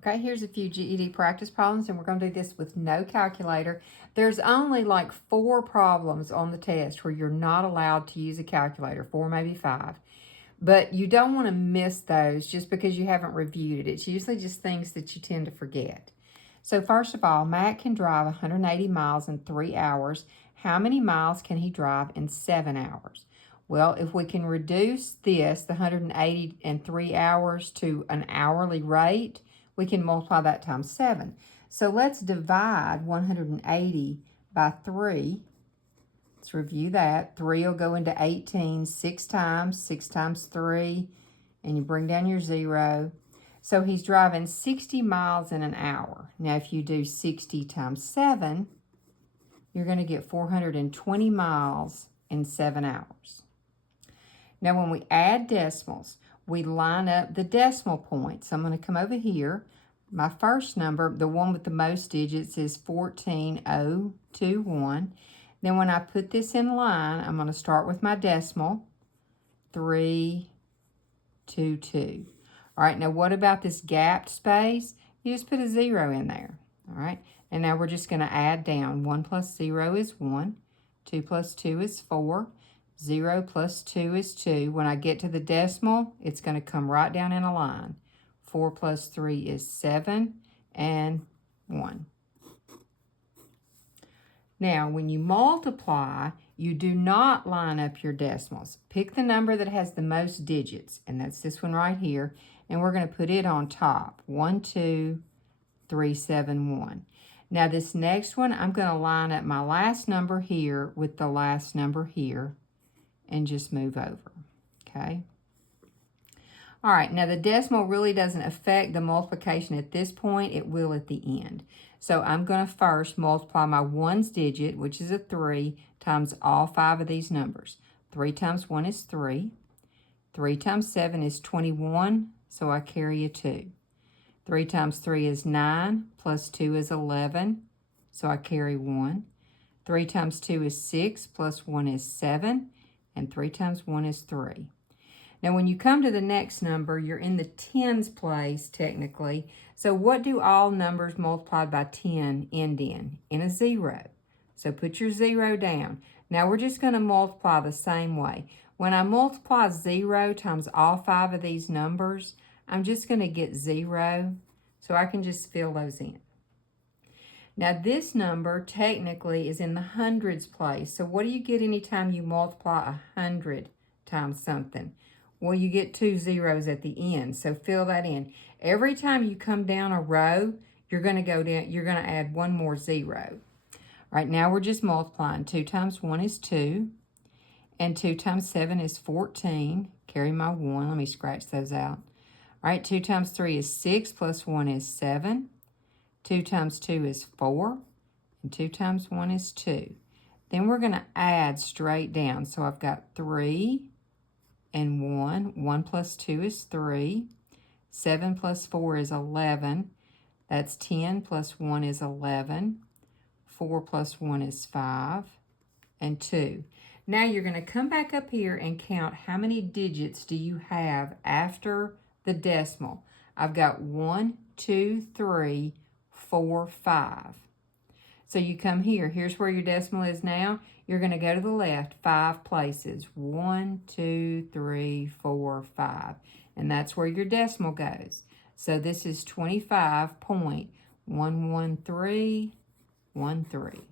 Okay, here's a few GED practice problems, and we're going to do this with no calculator. There's only like 4 problems on the test where you're not allowed to use a calculator, 4, maybe 5. But you don't want to miss those just because you haven't reviewed it. It's usually just things that you tend to forget. So first of all, Matt can drive 180 miles in 3 hours. How many miles can he drive in 7 hours? Well, if we can reduce this, the 180 and 3 hours, to an hourly rate, we can multiply that times 7. So let's divide 180 by 3. Let's review that. 3 will go into 18 6 times 3, and you bring down your 0. So he's driving 60 miles in an hour. Now, if you do 60 times 7, you're going to get 420 miles in 7 hours. Now, when we add decimals, we line up the decimal points. I'm going to come over here. My first number, the one with the most digits, is 14021. Then when I put this in line, I'm going to start with my decimal, 322. All right, now what about this gapped space? You just put a 0 in there. All right, and now we're just going to add down. 1 plus 0 is 1. 2 plus 2 is 4. 0 plus 2 is 2. When I get to the decimal, it's going to come right down in a line. 4 plus 3 is 7, and 1. Now, when you multiply, you do not line up your decimals. Pick the number that has the most digits, and that's this one right here, and we're going to put it on top. 12371. Now, this next one, I'm going to line up my last number here with the last number here and just move over, okay? All right, now the decimal really doesn't affect the multiplication at this point. It will at the end. So I'm going to first multiply my ones digit, which is a 3, times all 5 of these numbers. 3 times 1 is 3. 3 times 7 is 21, so I carry a 2. 3 times 3 is 9, plus 2 is 11, so I carry 1. 3 times 2 is 6, plus 1 is 7, and 3 times 1 is 3. Now, when you come to the next number, you're in the tens place, technically. So what do all numbers multiplied by 10 end in? In a 0. So put your 0 down. Now, we're just going to multiply the same way. When I multiply 0 times all 5 of these numbers, I'm just going to get 0. So I can just fill those in. Now, this number technically is in the hundreds place. So what do you get anytime you multiply 100 times something? Well, you get 2 zeros at the end, so fill that in. Every time you come down a row, you're going to go down, you're going to add 1 more 0. All right, now we're just multiplying. 2 times 1 is 2, and 2 times 7 is 14. Carry my 1. Let me scratch those out. All right, 2 times 3 is 6, plus 1 is 7. 2 times 2 is 4, and 2 times 1 is 2. Then we're going to add straight down. So I've got 3 and 1. 1 plus 2 is 3. 7 plus 4 is 11. That's 10 plus 1 is 11. 4 plus 1 is 5. And 2. Now you're going to come back up here and count how many digits do you have after the decimal. I've got 1, 2, 3, 4, 5. So you come here. Here's where your decimal is now. You're going to go to the left 5 places. 1, 2, 3, 4, 5. And that's where your decimal goes. So this is 25.11313.